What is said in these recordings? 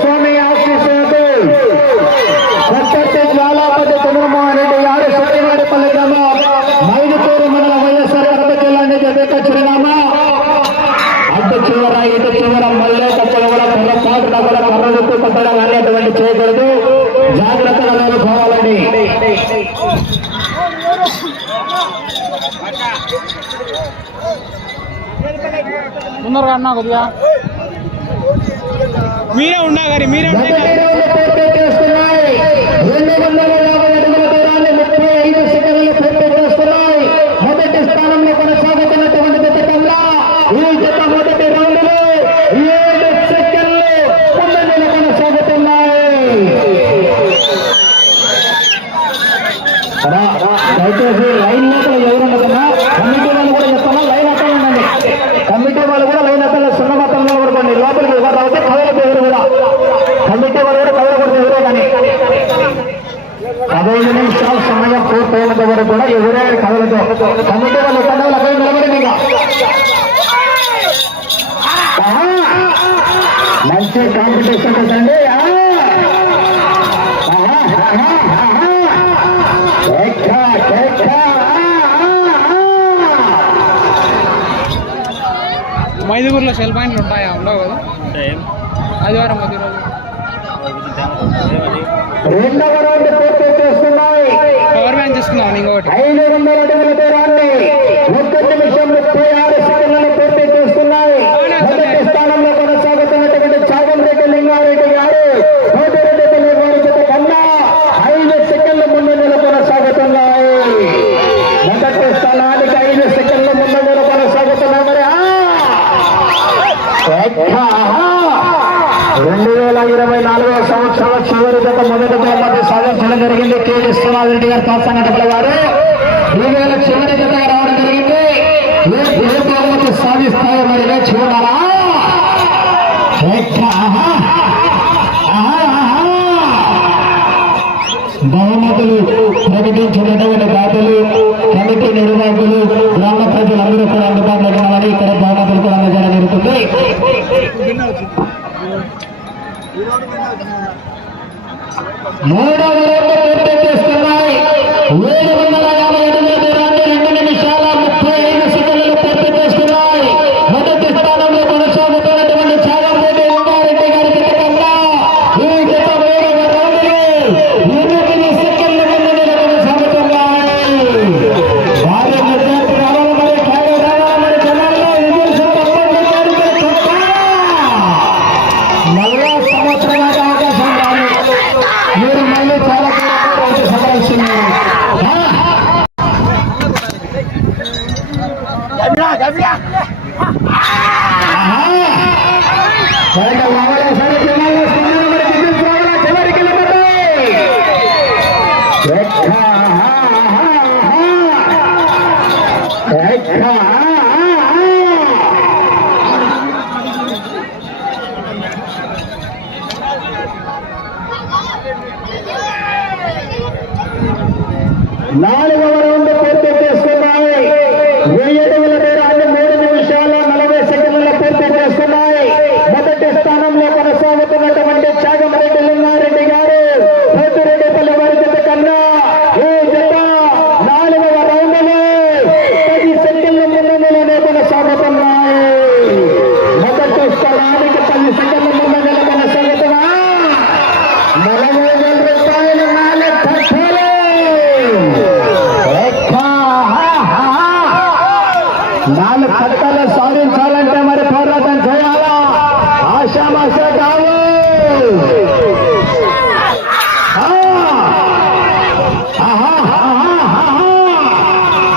స్వామి ఆశీస్సులతో జ్వాలాపతి చంద్రమోహన్ రెడ్డి గారు సత్యవాడిపల్లి గ్రామం మైదుకూరు మండల వైఎస్ఆర్ కడప జిల్లా నుంచి చిరునామా అడ్డు చివర ఇటు చివర మళ్ళీ కప్పలు కూడా పొరపాటున కూడా కర్రలుప్పు కొట్టడం అనేటువంటి చేయకూడదు, జాగ్రత్తగా నేర్చుకోవాలని. ఉన్నారుగా అన్న కొద్దిగా మీరే ఉన్నా గారి మీరే చేస్తున్నాయి. 250 అడుగుల దూరాన్ని 35 సెకండ్లు పూర్తి చేస్తున్నాయి. మొదటి స్థానంలో కొనసాగుతున్నటువంటి జతకంలో ఈ జత మొదటి రౌండ్లో 7 సెకండ్లు ముందంజలో కొనసాగుతున్నాయి. దయచేసి లైన్ లోపల ఎవరుండకుండా కమిటీ వాళ్ళు కూడా చెప్తామా, లైన్ అక్కడ ఉండండి. కమిటీ వాళ్ళు కూడా లైన్ అక్కడ సున్నమతంలో పడుకోండి. లోపలికి ఎవరు అవుతే కదలకు ఎవరు కూడా కమిటీ వాళ్ళు కూడా కదలకూడదు ఎవరే కానీ 15 నిమిషాల సమయం పూర్తయినంత వరకు కూడా ఎవరే కదలతో కమిటీ వాళ్ళు పండుగలు అక్కడ నిలబడింది. ఇంకా మంచి కాంపిటీషన్ పెట్టండి. మైదుగురులో సెల్ పాయింట్లు ఉంటాయా? ఉండవు కదా, ఆదివారం అది రోజు. రెండవ రౌండ్ పూర్తి చేస్తున్నాయి. పవర్ బ్యాంక్ చేసుకున్నాం ఇంకొకటి. 500 అడుగుల దూరాన్ని 1 నిమిషం 36 సెకండ్లను పూర్తి చేస్తున్నాయి. మొదటి స్థానంలో కొనసాగుతున్నటువంటి చాగంరెడ్డి లింగారెడ్డి గారు కోటిరెడ్డిపల్లి వారి జత కన్నా 5 సెకండ్ల ముందంజలో కొనసాగుతున్నాయి. మొదటి స్థానానికి 5 సెకండ్ల ముందంజలో కొనసాగుతున్నాయి. మరి 2024వ సంవత్సరాల చివరి జత మొదటి బహుమతి సాధించడం జరిగింది. కేవీ శ్రీనివాసరెడ్డి గారు తాత్సంగటపల్లి వారు 2000 చివరి జతగా రావడం జరిగింది. ఏ బహుమతి సాధిస్తాయో మరి చూడాలా. బహుమతులు ప్రకటించినటువంటి దాతలు, కమిటీ నిర్వాహకులు, గ్రామ ప్రజలందరూ కూడా అందుబాటులో ఉండాలని ఇక్కడ బహుమతులు కూడా అందజేయడం జరుగుతుంది. మూడవ రౌండ్ పూర్తి చేస్తున్నాయి. 750 అడుగుల దూరాన్ని 2 నిమిషాల 35 సెకండ్లు పూర్తి చేస్తున్నాయి. మొదటి స్థానంలో కొనసాగుతున్నటువంటి చాగంరెడ్డి లింగారెడ్డి గారి జత కన్నా ఈ జత 3వ రౌండ్లో 8 సెకండ్ల ముందు కొనసాగుతున్నాయి. భారీ మెజార్టీ రావాలి మరి, ఖ్యాతి రావాలి మరి. జనాల్లో ఇంగ్లీష్ తప్పకుండా మళ్ళా సంవత్సరాల అవకాశం రాదు. మీరు మళ్ళీ చాలా సందర్శిస్తున్నారు. నాలుగవ రౌండ్ పూర్తి చేస్తున్నాయి. 1000 అడుగుల దూరాన్ని 3 నిమిషాల 40 సెకండ్ల పూర్తి చేస్తున్నాయి. మొదటి స్థానంలో కొనసాగుతున్నటువంటి చాగంరెడ్డి లింగారెడ్డి గారు కోటిరెడ్డిపల్లి వారి జత కన్నా ఈ జత 4వ రౌండ్లో 10 సెకండ్ల ముందంజలోనే కొనసాగుతున్నాయి. మొదటి స్థానానికి 10 సెకండ్ల ముందంజలో కొనసాగుతున్నా 40,000 రూపాయలు 4 ఖర్చులు. 4 ఖర్చులు సాధించాలంటే మరి పోరాటం చేయాలా, ఆశామాష కావు.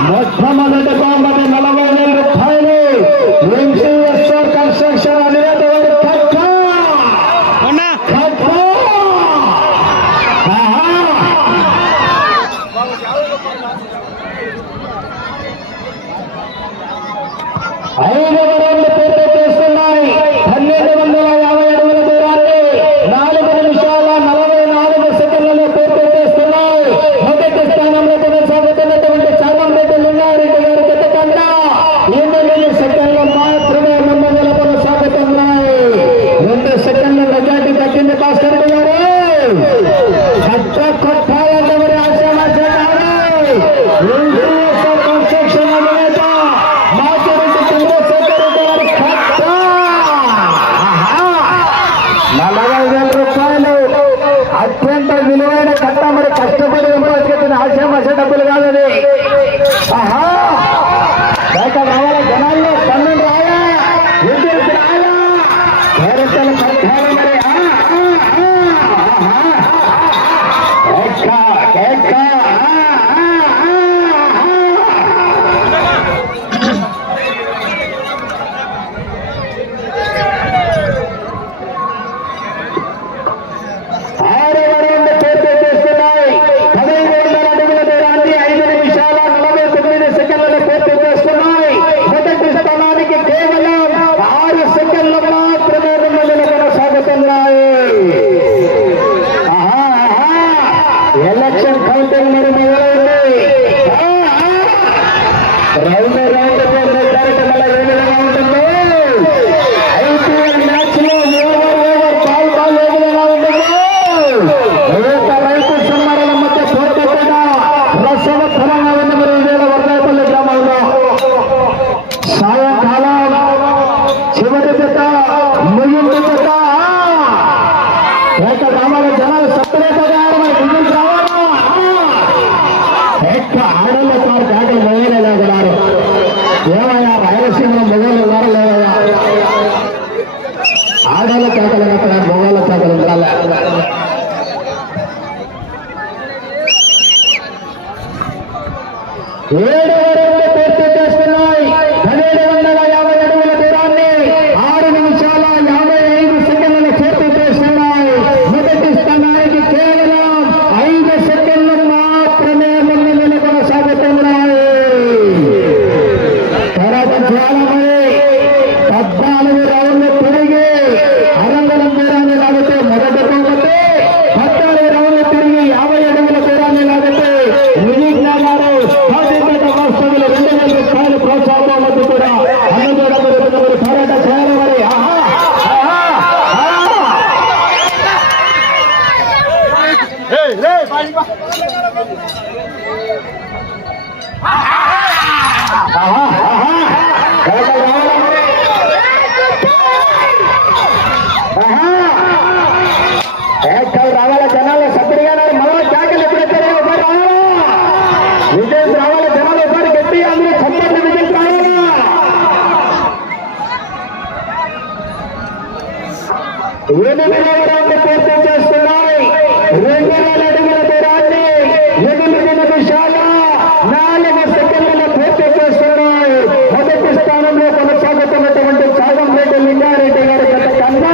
మొట్టమొదటి బహుమతి 40,000 రూపాయలు. ఎంసీఎస్ఆర్ కన్స్ట్రక్షన్ అనేది ఖర్చు. ఐదవ రౌండ్ పూర్తి చేస్తున్నాయి. 1250 అడుగుల దూరాన్ని 4 నిమిషాల 44 సెకండ్లలో పూర్తి చేస్తున్నాయి. మొదటి స్థానంలో కొనసాగుతున్నటువంటి చాగంరెడ్డి లింగారెడ్డి గారి జత కన్నా 8 సెకండ్లు మాత్రమే ముందంజలో ఆహా బయటకు రావాలా జనాల్లో పన్నెండు రావాలా ఎదురు రావాలా పేరెంతలు పడతారు మరి ఎలక్షన్ కౌంటింగ్ మరి మొదలైంది. రౌండ్ రౌండ్ కార్యక్రమం ఏ విధంగా ఉంటుందో ఐపీఎల్ మ్యాచ్ లో ఓవర్ బాల్ ఏ విధంగా ఉంటుందో రైతు సమ్మరల మధ్య పోటీ రసవత్తరంగా ఉంది. మరి ఇదేళ్ళ వర్గాపల్లి గ్రామంలో సాయంకాలం చివరి జత ముగింపు జత ఏక గ్రామాల జనాలు సత్యరేఖగా ఆడల్లో సార్ బ్యాటలు మొదలయ్యారు. ఏమయ్యా రాయలసీమలో మొగోళ్ళు ఉన్నారు లేవయ్యా? ఆడోళ్ళ చేతలు ఎక్కడ మొగోళ్ళ చేతలు ఉండాలి. ఏడు పూర్తి చేస్తున్నాయి. 1750 అడుగుల దూరాన్ని 6 నిమిషాల 55 సెకండ్లను పూర్తి చేస్తున్నాయి. మొదటి స్థానానికి కేవలం 5 సెకండ్లు మాత్రమే ముందు కొనసాగుతున్నాయి. తర్వాత చాలా మరి 14 రౌండ్లు తిరిగి అరంగలం దూరాన్ని లాగితే మొదటి పోతే 14 రౌండ్లు తిరిగి 50 అడుగుల దూరాన్ని లాగితే వినీజ్ఞా గారు వాస్తవులు 2000 రూపాయలు ప్రోత్సాహం మధ్య కూడా అన్నదూరం పోరాట చేయాలి. మరి రావాల జనాలు సబ్బరిగా మళ్ళా జాకెలు ఎప్పుడెత్తారో ఒకసారి రావాలా. విజయం రావాల జనాలు ఒకసారి గట్టి అందరూ చప్పట్లు విజయం కావాలా. 8 రౌండ్లు పూర్తి చేస్తున్నాయి. 2000 అడుగుల దూరాన్ని 8 నిమిషాల 4 సెకండ్లలో పూర్తి చేస్తున్నాయి. మొదటి స్థానంలో కొనసాగుతున్నటువంటి చాగంరెడ్డి లింగారెడ్డి గారి గత కన్నా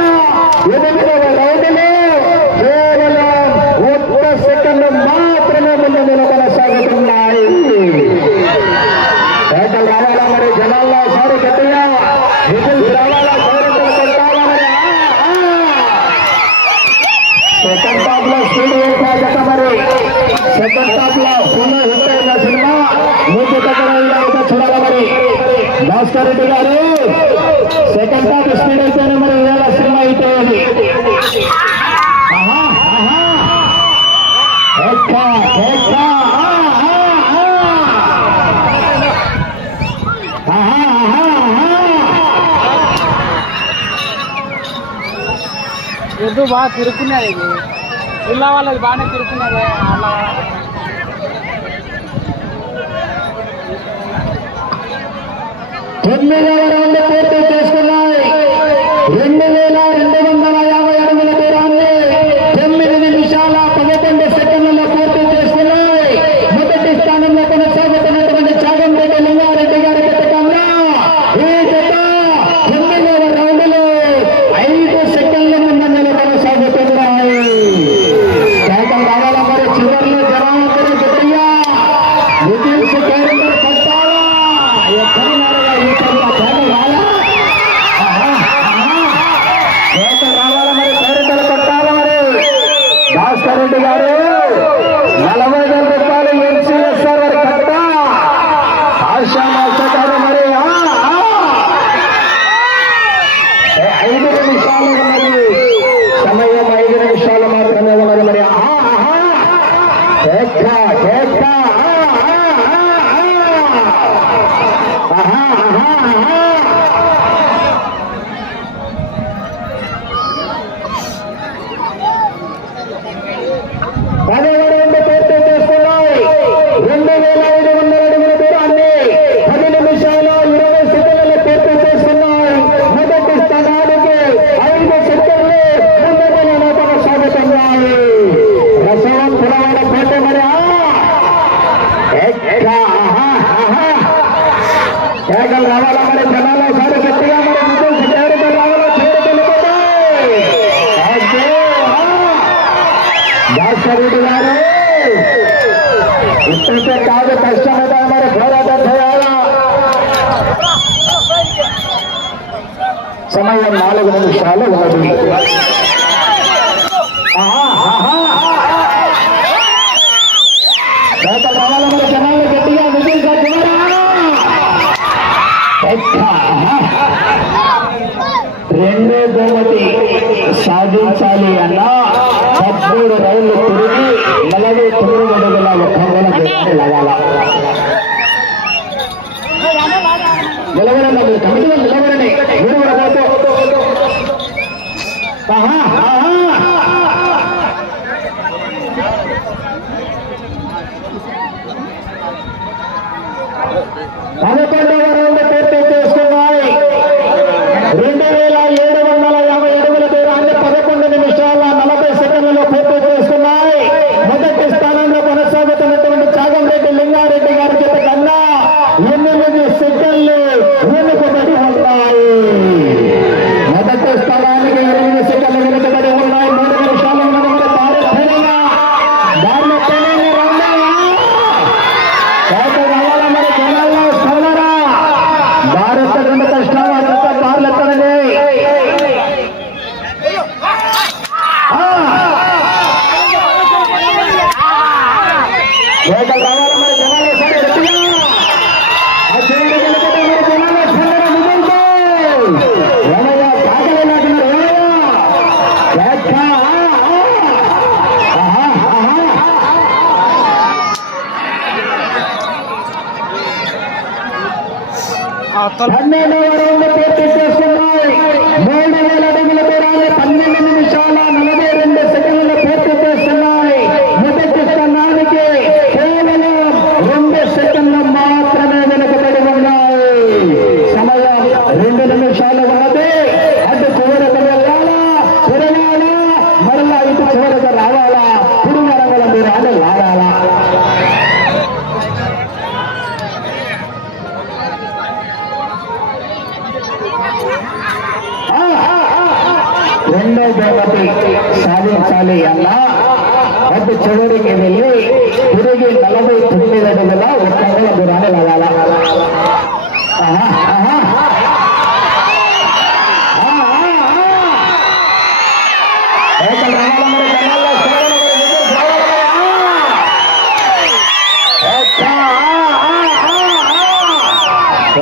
8వ రౌండ్లో కేవలం 1 సెకండ్ మాత్రమే ముందు కొనసాగుతున్నాయి. పేటలు రావాలా మరి జనాల్లో సారి గట్టిగా విజిల్స్ రావాలా కోరికలు కొట్టాలా మరి సెకండ్ టాప్ లో స్పీడ్ వేసాక మరి సెకండ్ టాప్ లో ఫుల్ హిట్ అయిన సినిమా మూడు దగ్గర చూడాలి. మరి భాస్కర్ రెడ్డి గారు సెకండ్ టాప్ స్పీడ్ అయితేనే మరి వేళ సినిమా హిట్ అయ్యేది. ఎద్దు బాగా తిరుక్కున్నది. ఇది ఇళ్ళ వాళ్ళది బాగానే తిరుక్కున్నది. అలా 9వ రౌండ్ పూర్తి చేసుకున్నాయి. 2250 అడుగుల దూరాన్ని 9 నిమిషాల 11 సెకండ్లలో పూర్తి చేసుకున్నాయి. మొదటి స్థానంలో కొనసాగుతున్నటువంటి చాగంరెడ్డి లింగారెడ్డి గారి గతకంగా ఈ జత 9వ రౌండ్లో 5 సెకండ్ల ముందంజలో కొనసాగుతున్నాయి. కేకలు రావాలా మరి చివరిలో జనాలందరూ గట్టిగా విజిల్స్ కేరింతలు కొట్టాలా. ఎక్కడ ఈ కేకలు రావాలా మరి కేరింతలు కొట్టాలా. మరి భాస్కర్ రెడ్డి గారు 40,000 రూపాయలు ఎన్సీఎస్ఆర్ వారి కట్ట ఆశా మాస్టర్ గారు మరి 5 నిమిషాలు ఉన్నది. సమయం 5 నిమిషాలు మాత్రమే ఉన్నది. మరి పదవ రౌండ్ పూర్తి చేస్తున్నాయి. 2500 అడుగుల దూరాన్ని రావాలా మరి జనాలు ఒకసారి గట్టిగా మరి విజయం చేరుతో రావాలా చేరుకెళ్ళిపోతాయి. భాస్కర్ రెడ్డి గారు ఇప్పటికే కాదు కష్టమైతే మరి పోరాటం చేయాలా. సమయం 4 నిమిషాలు ఉన్నది. జనాలు గట్టిగా విజయం రెండో బహుమతి సాధించాలి అన్న 13 రైళ్లు తిరిగి 49 అడుగుల లాగాల. నిలబడండి మీరు కమిటీలో నిలబడండి. మీరు కూడా పదకొండవ రౌండ్ పూర్తి చేసుకున్నాయి. 2750 అడుగుల దూరాన్ని 11 నిమిషాల 40 సెకండ్లలో పూర్తి చేసుకున్నాయి. మొదటి స్థానంలో కొనసాగుతున్నటువంటి చాగంరెడ్డి లింగారెడ్డి గారి చేత కన్నా 8 సెకండ్లు వెనుకబడి ఉన్నాయి. మొదటి స్థానానికి 8 సెకండ్లు వెనుకబడి ఉన్నాయి. 3 నిమిషాలు భారత రెండు కష్టం బార్లు ఎత్తడండి. పన్నెండవ రౌండ్ పూర్తి చేసుకున్నాయి. 3000 అడుగుల దూరాన్ని 12 నిమిషాల 42 సెకండ్లు పూర్తి చేస్తున్నాయి. మొదటి స్థానానికి కేవలం 2 సెకండ్లు మాత్రమే వెనుకబడి ఉన్నాయి. సమయం 2 నిమిషాలు ఉన్నది. అటు చివరకు వెళ్ళాలా, తిరగాలా, మరలా ఇటు చివరకు రావాలా, పురుగు రంగుల దూరాన్ని లాగాలా. రెండో బహుమతి సాధించాలి అన్నా అటు చివరికి వెళ్ళి తిరిగి 49 అడుగుల 1 అంగుళం దూరాన్ని లాగాల.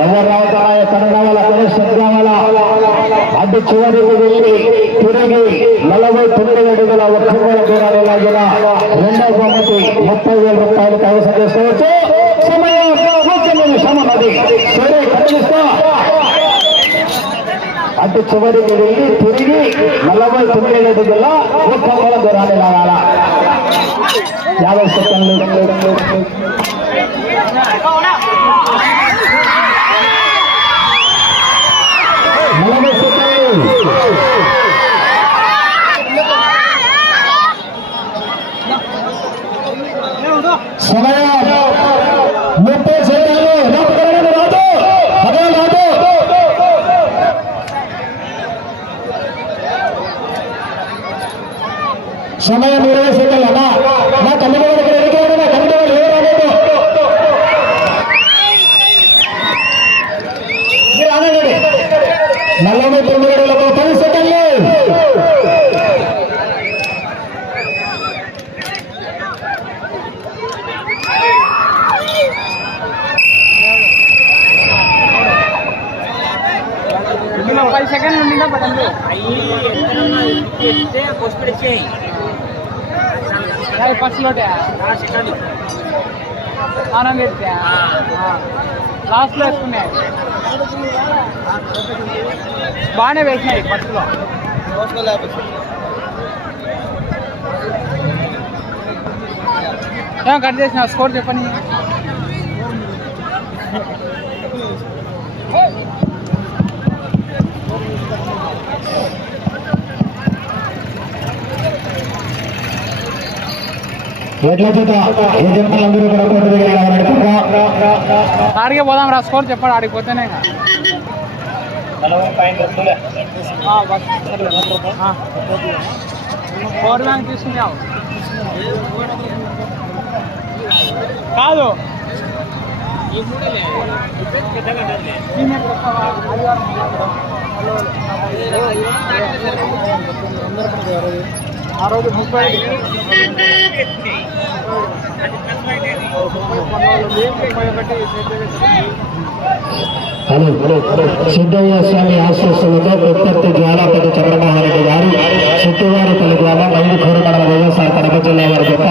ఎవరు రావుతారా, ఎక్కడ రావాలా, కనిష్టం కావాలా. అటు చివరికి వెళ్ళి తిరిగి 49 అడుగుల 1 అంగుళం దూరాన్ని లాగిన రెండో బహుమతి 30,000 రూపాయలు కైవసం చేసుకోవచ్చు. సమయం 1 నిమిషం ఉన్నది. సరే కనిపిస్తా. అటు చివరికి వెళ్ళి తిరిగి 49 అడుగుల 1 అంగుళం దూరాన్ని లాగాల. 50 సెకండ్లు. సమయం 30 సెకండ్లు. రాదు అదే రాదు. సమయం 20 సెకండ్లు. అన్నా నా కమిటీ వాళ్ళకి ఎదుగుతాడు. నా కమిటీ వాళ్ళు ఎవరు రాలేదు. మీరు ఆనండి. 49 అడుగులకు 10 సెకండ్లు. ఇందులో 10 సెకండ్లు ఉండిందా పడండి. ఫస్ట్ లోటే ఆనంద్ ఎత్తే లాస్ట్లో వేసుకున్నాయి. బాగానే వేసినాయి ఫస్ట్లో. కట్ చేసిన స్కోర్ చెప్పని. ఎట్ల చేత యజమానులందరూ కూడా కోర్టు దగ్గర నడుపుగా ఆడికే పోదాం రా, స్కోర్ చెప్పాడు, ఆడికి పోతేనే ఇంకా. పవర్ బ్యాంక్ తీసుకున్నావు కాదు ఆ రోజు 30 హలో సిద్ధయ్య స్వామి ఆశీస్సులతో ప్రత్యర్థి జ్వాలాపతి చంద్రమోహన్ రెడ్డి గారు సిద్ధివారిపల్లి గ్రామం 5 కోరుమడల వైఎస్ఆర్ కడప జిల్లా వారి జత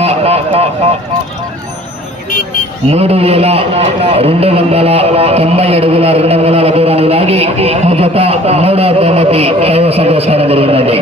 3,290 అడుగుల 2 అంగుళాల దూరాన్ని లాగి ఈ జత 3వ బహుమతి కైవసం చేసుకోవడం జరిగిందండి.